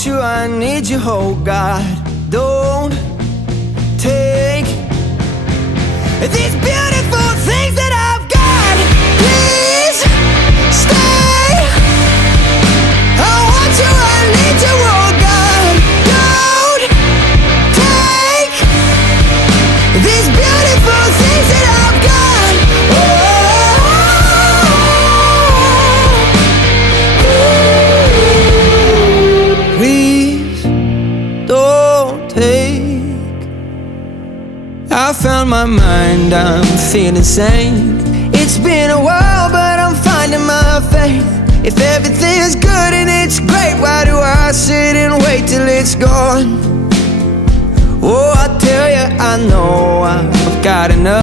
want you, I need you, oh God. Don't take these beautiful things that I've got. Please stay. I want you, I need you, oh God. Don't take these beautiful things that I've got. Please don't take. I found my mind, I'm feeling sane. It's been a while, but I'm finding my faith. If everything's good and it's great, why do I sit and wait till it's gone? Oh, I tell you, I know I've got enough.